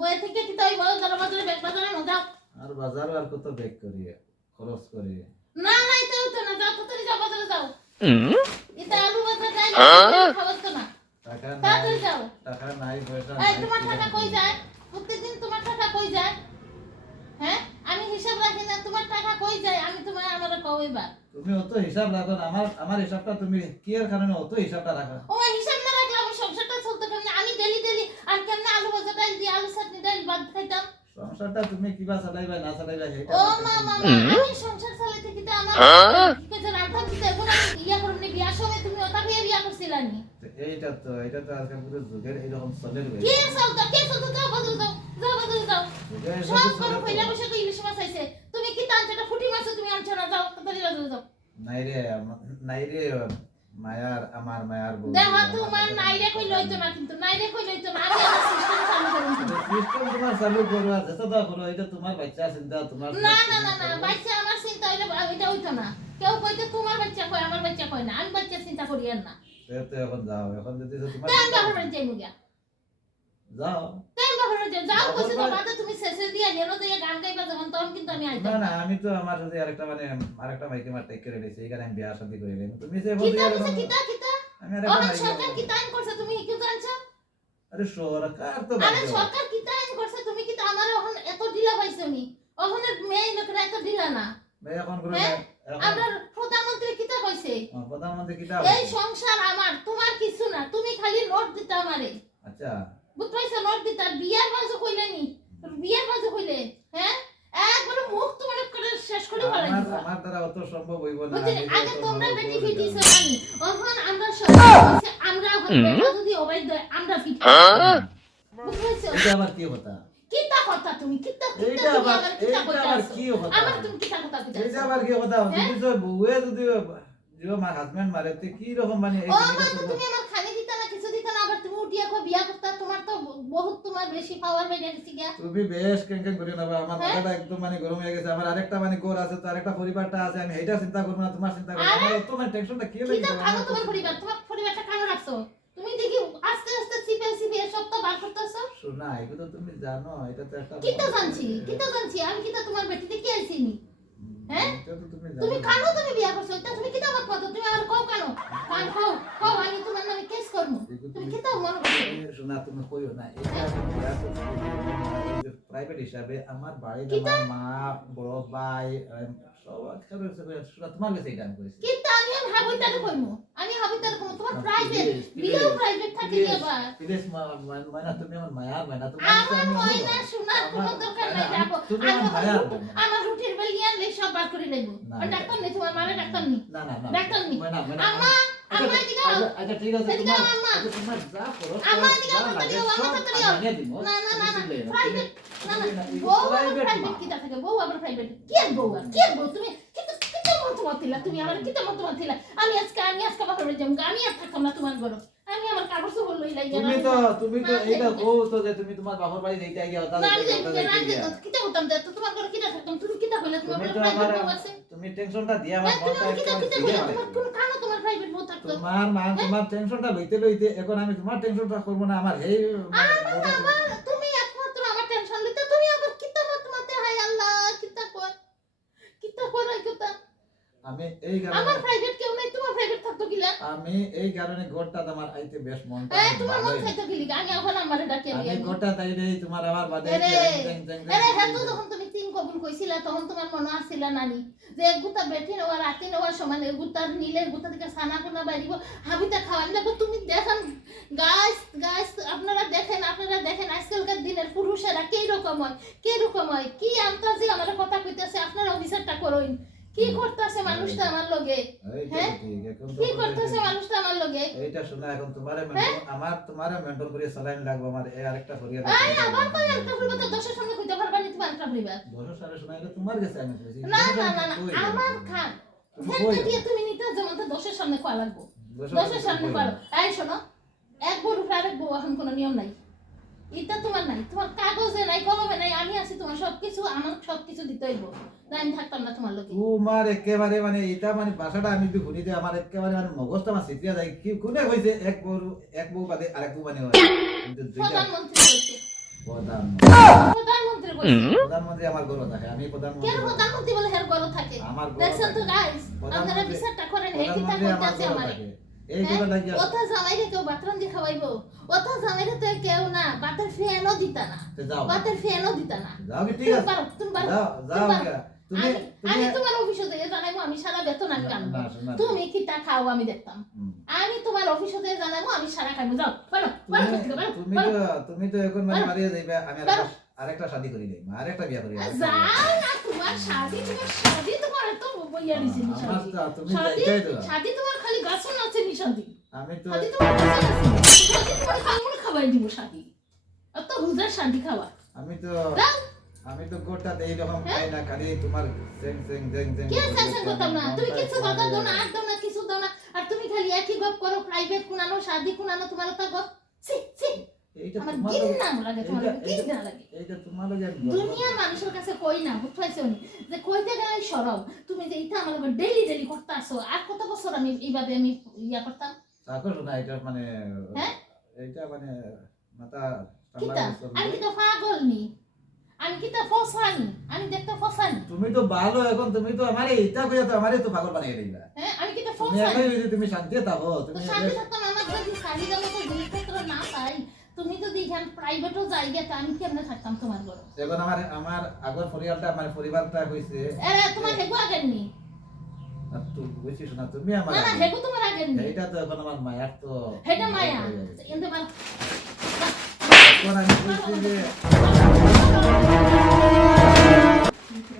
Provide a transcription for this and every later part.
বই থেকে কি তাই বাজারে বাজারে ব্যাগ বাজারে না যাও আর বাজারও আর কত ব্যাগ করি খরচ করি না না এটা তো না যাও তো যাও বাজারে যাও এটা আলু বাজার যাই খাবার তো না টাকা তাড়াতাড়ি নাই যাও টাকা নাই পয়সা এই নাই তোমার টাকা কই যায় প্রত্যেকদিন তোমার টাকা কই যায় হ্যাঁ আমি হিসাব রাখি না তোমার টাকা কই যায় আমি তোমার আমারে কইবা তুমি অত হিসাব রাখো না, আমার হিসাবটা তুমি কি এর কারণে অত হিসাবটা রাখো ও হিসাব না রাখলে আমি সংসারটা চলতে কেমনে আমি ডেলি আর কেমনে আলু ভাজা ডাল দিয়ে আলু চাটনি ডাল ভাত খাইতাম সংসারটা তুমি কিবা চালাইবা না চালাইবা সেটা ও মা আমি সংসার চালাইতে কিটা আমার কি কাজে রান্না দিতে এখন আমি ইয়া করুম নি বিয়ার সময় তুমি ওটা বিয়া করছিলানি এটা তো আজকাল পুরো যুগের এইরকম চলে রয়েছে কে চলতো যাও বাজারে যাও সব করো কইলা বসে তো ইলিশ মাছ আইছে তুমি কি টানছটা ফুটি মাছ তুমি আনছো না যাও তাড়াতাড়ি বাজারে যাও নাই রে মায়ার আমার মায়ার বউ দেখা তোমার নাইরে কই লইতো না কিন্তু নাইরে কই লইতো না আমি আমার সিস্টেম চালু করুম কিন্তু সিস্টেম তোমার চালু করো আর যেটা দাও করো এটা তোমার বাচ্চা চিন্তা তোমার না বাচ্চা আমার চিন্তা হইলে এটা হইতো না কেউ কইতে তোমার বাচ্চা কয় আমার বাচ্চা কয় না আমি বাচ্চা চিন্তা করি আর না তো এখন যাও এখন যদি তোমার টাইম বাহরে যাইমু গিয়া যাও টাইম বাহরে যাও কইছে তো বাদে তুমি শেষে দিয়া গেলো তো গান গাইবা যখন তখন কিন্তু আমি আইতাম না আমি তো আমার যদি আরেকটা মাইকে মার টেক করে দিয়েছি এই কারণে আমি বিয়া শাদী করে নিলাম তুমি যে কিতা বলছো কিতা আমি আরেকটা ওখানে মাইকে সরকার কিতা আইন করছে তুমি কি জানছো আরে সরকার তো আরে বাধ্য। সরকার কিতা আইন করছে তুমি কি আমার ওখানে এত ঢিলা পাইছো নি ওখানে মেয়ে লোকেরা এত ঢিলা না ভাই এখন করে হ্যাঁ? এখন আমরা প্রধানমন্ত্রী কিতা কইছে প্রধানমন্ত্রী কিটা এই সংসার আমার তোমার কিছু না তুমি খালি নোট দিতে আমারে আচ্ছা বুঝছো নোট দিতে আর বিয়ার বাজু কইলে নি বিয়ার বাজু কইলে হ্যাঁ একবার মুখ তোমার করে শেষ করে ফেলাই আমার দ্বারা অত সম্ভব হইব না বুঝলি আমি আগে যত তোমরা বড় বেটি বড় ফিটিছো জানি। আমি এখন আমরা সব আমরা এখন বেটা যদি অবৈধ হয়, আমরা ফিট বুঝছো এটা আবার কি কথা কিতা কথা তুমি কিতা এইটা আবার কি কথা আমার তুমি কিতা কথা কইতাছো এইটা আবার কি কথা যদি তো বউয়ে যদি যে আমার হাজবেন্ড মারে তো কি রকম মানে এই ও জিনিসটা মা তো তুমি আমার খালি দিতা না কিছু দিতা না আবার তুমি উঠিয়া কো বিয়া করতা তোমার তো বহুত তোমার বেশি পাওয়ার বেড়ে গেছে গিয়া তুমি বেশ কেন করে নেবা আমার মাথাটা একদম মানে গরম হয়ে গেছে আমার আরেকটা মানে ঘর আছে তো আরেকটা পরিবারটা আছে আমি এইটা চিন্তা করব না তোমার চিন্তা করব আমার তো মানে টেনশনটা কি লাগে কিতা কানো তোমার পরিবারটা কানো রাখছো তুমি দেখি আস্তে আস্তে সিপে সব তো বার করতেছো শোনা এগুলো তো তুমি জানো এটা তো একটা কিতা জানছি আমি কিতা তোমার বেটিতে কি আইছিনি হ্যাঁ এটা তো তুমি তুমি জানো কানো তুমি বিয়া করছো এটা তুমি কিতা বাত কথা তুমি আমার কও কানো কান কও আমি তোমার নামে কেস করব তুমি কিতা মনে করছো শোনা তুমি কইও না এটা প্রাইভেট হিসাবে আমার বাড়িতে কিতা? আমার মা বড় ভাই সব একসাথে শোনা তোমার কাছে এটা আমি কইছি কিতা আমি হাবিতারে কইমু আমি হাবিতারে কইমু তোমার প্রাইভেট বিয়েও প্রাইভেট থাকে আবার প্লিজ মানা তুমি আমার মায়া মানা তুমি আমার ময়না শোনার কোনো দরকার নাই রাখো তুমি আমার মায়া আমার রুটির বেলি আনলে সব বার করে লইব না, আর ডাক্তার নেই তোমার মারে ডাক্তার নেই না ডাক্তার নেই মানা আম্মা আম্মা এদিকে আও আচ্ছা ঠিক আছে এদিকে তোমার আও, আম্মা। আচ্ছা, তোমার যা করো আম্মা করো, এদিকে যা আও, লাগে, তাড়াতাড়ি আও, সব আম্মা তাড়াতাড়ি আও। আমি আনিয়ে দিব। না তুমি প্রাইভেট না বউ আবার private প্রাইভেট মা। কিটা থাকে বউ আবার প্রাইভেট কি আর বউ আর কি আর বউ তুমি কিতা কিতা মত মাতিলা তুমি আমার কিতা মত মাতিলা আমি আজকে বাপরে যাম আমি আর থাকতাম না তোমার ঘর আমি আমার কাগজ বল লইলাই তুমি তো এইটা কও তো যে তুমি তোমার বাবার বাড়ি যাইতে গিয়া না আমি কিতা হতাম তো তোমার ঘর কিতা থাকতাম তুমি কিতা কইলা তোমার তুমি তো প্রাইভেট আমার বউ আছে তুমি টেনশনটা দিয়া আমার হ্যাঁ, তুমি মনটা কিতা একদম কিতা সিরিয়াস কইলা তোমার কোন কানো তোমার প্রাইভেট বউ থাকতো তোমার মা তোমার টেনশনটা লইতে এখন আমি তোমার টেনশনটা করব না আমার এই আমার তুমি একমাত্র আমার টেনশন লইতে তুমি আবার কিতা মত মাতে হাই আল্লাহ কিতা কর কিতা আমি এই আমার কারণে প্রাইভেট কেউ নাই তোমার প্রাইভেট থাকতো কিলা আমি এই কারণে ঘরটা তোমার আইতে বেশ মনটা এই তোমার মন ভালোই। চাইতো কিলি আমি এখন আমারে ডাকে আমি লিয়ে ঘরটা তাই রে তোমার আবার বাদে আরে, জ্যাং, জ্যাং, জ্যাং, আরে জ্যাং, হ্যাঁ তো জ্যাং। যখন তুমি তিন কবুল কইছিলা তখন তোমার মনে আসছিল নানি যে গুতা বেঠি নেওয়া রাতে নেওয়া সমান গুতার নিলে গুতা থেকে সানা কোনা বাইরিব হাবিতা খাওয়ান লাগো তুমি দেখেন গাইস আপনারা দেখেন আজকালকার দিনের পুরুষেরা কি রকম হয় কি আন্তাজি আমার কথা কইতেছে আপনারা বিচারটা করুন কি করতেছে মানুষটা আমার লগে এইটা হ্যাঁ? ঠিক, এখন তো কি আমাদের করতেছে মানুষটা আমার লগে এইটা শোনা এখন তোমারে হ্যাঁ? তোমারে মেন্টন করে চালাইন লাগবো আমার এই আরেকটা করিয়া আই আবার কই একটা ফুলবা তো দশের সামনে কইতে পারবা নি তুমি একটা ফুলবা দশ সালে শোনা এটা তোমার কাছে আমি কইছি না আমার খান তুমি হেতে কই দিয়ে তুমি নিতে যেমন তো দশের সামনে খোয়া লাগবো দশের দশের সামনে কই? খোয়া এই শোনো এক বড় আরেক বউ এখন কোনো নিয়ম নাই এটা তোমার নাই তোমার কাগজে নাই কলমে নাই আমি আছি তোমার সবকিছু আমার সবকিছু দিতে হইব না আমি থাকতাম না তোমার লোকে তোমার একেবারে মানে এটা মানে ভাষাটা আমি যদি শুনি যে আমার একেবারে মানে মগজটা আমার সিটিয়া যায় কি কোনে কইছে এক বউ বাদে আরেক বউ মানে হয় কিন্তু দুইটা প্রধানমন্ত্রী বলছে প্রধানমন্ত্রী কইছে প্রধানমন্ত্রী আমার গরু থাকে, আমি কেন প্রধানমন্ত্রী প্রধানমন্ত্রী বলে হের গরু থাকে আমার গরু দেখছেন তো থাকে। গাইস আপনারা বিচারটা করেন হে কিতা প্রধানমন্ত্রী আমার কইতাছে গরু আমারে থাকে। এই গরু লাগিয়া ওটা জামাইরে কেউ বাতরন দিয়ে খাওয়াইবো ওটা জামাইরে তো কেউ না বাতের ফ্যানও দিতা না তো যাও বাতের ফ্যানও দিতা না যাও কি ঠিক তুমি আছে পারো তুমি পারো যাও যাও তুমি গিয়া। তুমি আমি তুমি তোমার অফিসে দিয়ে জানাইবো আমি সারা বেতন আমি আনবো না, শোনা। তুমি কিতা খাও আমি দেখতাম হুম। আমি তোমার অফিসে দিয়ে জানাবো আমি সারা খাইবো যাও পারো তুমি তো এখন মানে মারিয়ে যাইবে, আমি আরেকটা শাদি করি নাই, আরেকটা বিয়া করি যাও না তোমার শাদি তোমার তো বইয়া দিছি আমার তো তুমি শাদি যাইতেই তো শাদি তোমার খালি গাছন আছে নি শাদি আমি তো শাদি তোমার গাছন আছে শাদি তোমার খামুন খাওয়াই দিব শাদি অত হুজার শাদি খাওয়া আমি তো যাও আমি তো গোটা এই রকম খাই না, খালি তোমার সেং সেং জেং জেং কে সেকশন করতাম না তুমি কিছু কথা দাও না আর দাও না কিছু দাও না আর তুমি খালি একই গপ করো প্রাইভেট কুনানো শাদি কুনানো তোমার তো গপ সি সি এইটা আমার তোমার ঘৃণা লাগে তোমার ঘৃণা লাগে এইটা তোমার লাগে দুনিয়ার মানুষের কাছে কই না বুঝাইছো নি যে কইতে গেলে সরাও তুমি যে এটা আমার ডেইলি ডেইলি করতে আসো আর কত বছর আমি এইভাবে আমি ইয়া করতাম তারপর না এটা মানে হ্যাঁ? এইটা মানে মাথা কিতা আমি কি তো পাগল নি আমি কি তো ফসানি আমি দেখতে ফসানি তুমি তো ভালো, এখন তুমি তো আমারে এটা কইয়া তো আমারে তো পাগল বানিয়ে দিবা। হ্যাঁ আমি কি তো তুমি ফসানি একাই হইছে, তুমি শান্তি থাকো, তো তুমি শান্তি থাকতাম আমার যদি শাড়ি দাও তো জিনিসপত্র না পাই তুমি যদি এখান প্রাইভেটও জায়গা তা আমি কেমনে থাকতাম তোমার ঘরে এখন আমার আগর পরিবারটা মানে পরিবারটা হইছে আরে তোমার হেগো আগের নি আর তুই বুঝছিস না, তুমি আমার না না হেগো তোমার আগের নি এইটা তো এখন আমার মায়ার তো হেটা মায়া কিন্তু মানে এখন আমি কইছি যে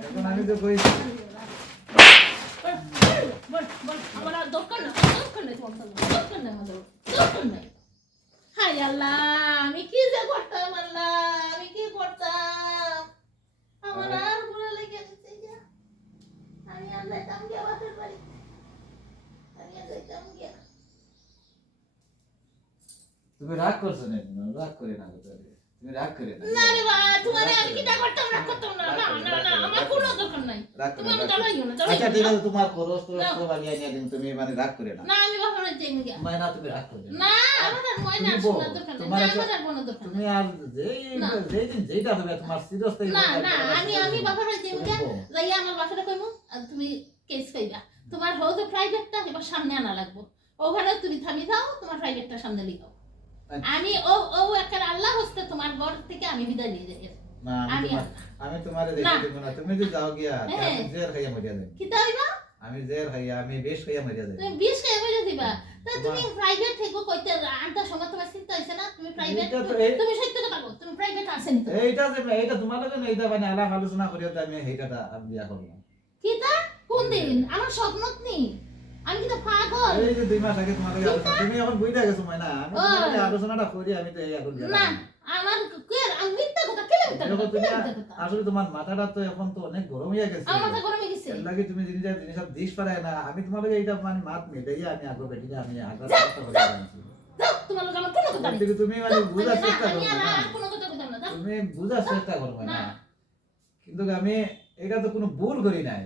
এখন আমি তো কইছি আমার আর দরকার না তোমার দরকার নেই আমাদের দরকার নেই হায় আল্লাহ আমি কি যে করতাম আল্লাহ আমি কি করতাম আমার আর বুড়া লেগে গেছে যা আমি আর যাইতাম গিয়া বাপের বাড়ি আমি আর যাইতাম গিয়া তুমি রাগ করছো না, রাগ করে না তুমি রাগ করে না না রে বাবা তোমার আমি কিটা করতাম না করতাম না না না না আমার কোনো দরকার নাই রাগ তুমি করে আমি দাঁড়াইও না আচ্ছা ঠিক দাঁড়াইও আছে, তোমার খরচ তো সব বানিয়ে নিয়ে দিন, তুমি মানে রাগ করে না না আমি বাপের বাড়ি যাই গিয়া মায়না তুমি রাগ করে না না আমার আর ময়না তুমি শোনার দরকার নেই তোমার না একটা- আমার আর কোনো দরকার তুমি নেই আর যেই দিন যেটা হবে তোমার চিরস্থায়ী না হবে, না তোমার আমি চিরস্থায়ী বাপের বাড়ি যাই গিয়া করবো। যাইয়া আমার বাপেরে কইমু আর তুমি কেস কইবা তোমার হও যে প্রাইভেটটা এবার সামনে আনা লাগবো ওখানে তুমি থামি যাও তোমার প্রাইভেটটা সামনে লিখাও আচ্ছা। আমি ও ও একটা আল্লাহ হস্তে তোমার ঘর থেকে আমি বিদায় নিয়ে যাই না আমি আমি তোমারে না। দেখে দেব না, তুমি যদি যাও গিয়া হ্যাঁ। আমি জের খাইয়া মরিয়া যাই, কি তাইবা আমি জের খাইয়া আমি বেশ খাইয়া মরিয়া যাই তুমি 20 কে এমএ দিবা তা তুমি প্রাইভেট থেকে কইতে আনটা সময় তোমার চিন্তা হইছে না তুমি প্রাইভেট এইটা তো এই- তুমি সত্য কথা কও তুমি প্রাইভেট আছেন তো এইটা যে এইটা তোমার লগে না, এইটা মানে আলাপ আলোচনা করিয়া তো আমি এইটাটা আমি বিয়া করলাম। কি তা কোন দিন আমার স্বপ্নত নেই আমি কি তো পাগল এই যে 2 মাস আগে তোমার লগে আলোচনা, তুমি এখন বুঝা গেছো ময়না, আমি ও। তোমার লগে আলোচনাটা করি, আমি তো এই এখন বিয়া না করলাম। আমার কে আমি মিথ্যা কথা কেলে মিথ্যা দেখো কথা তুমি কেলে মিথ্যা কথা আসলে তোমার মাথাটা তো এখন তো অনেক গরম হয়ে গেছে, আমার মাথা গরমে গেছে এর লাগে তুমি জিনিস সব দিশ পারায় না, আমি তোমার লগে এইটা মানে মাত মিটাইয়া আমি আগে বেটিকে আমি আগে চেষ্টা করে আনছি। যাও তোমার লগে আমার কোনো কথা নেই কিন্তু তুমি মানে বুঝার না, চেষ্টা আমি করো আর না, আর কোনো কথা কইতাম না যাও তুমি বুঝার চেষ্টা করো না, না। কিন্তু আমি এটা তো কোনো ভুল করি নাই,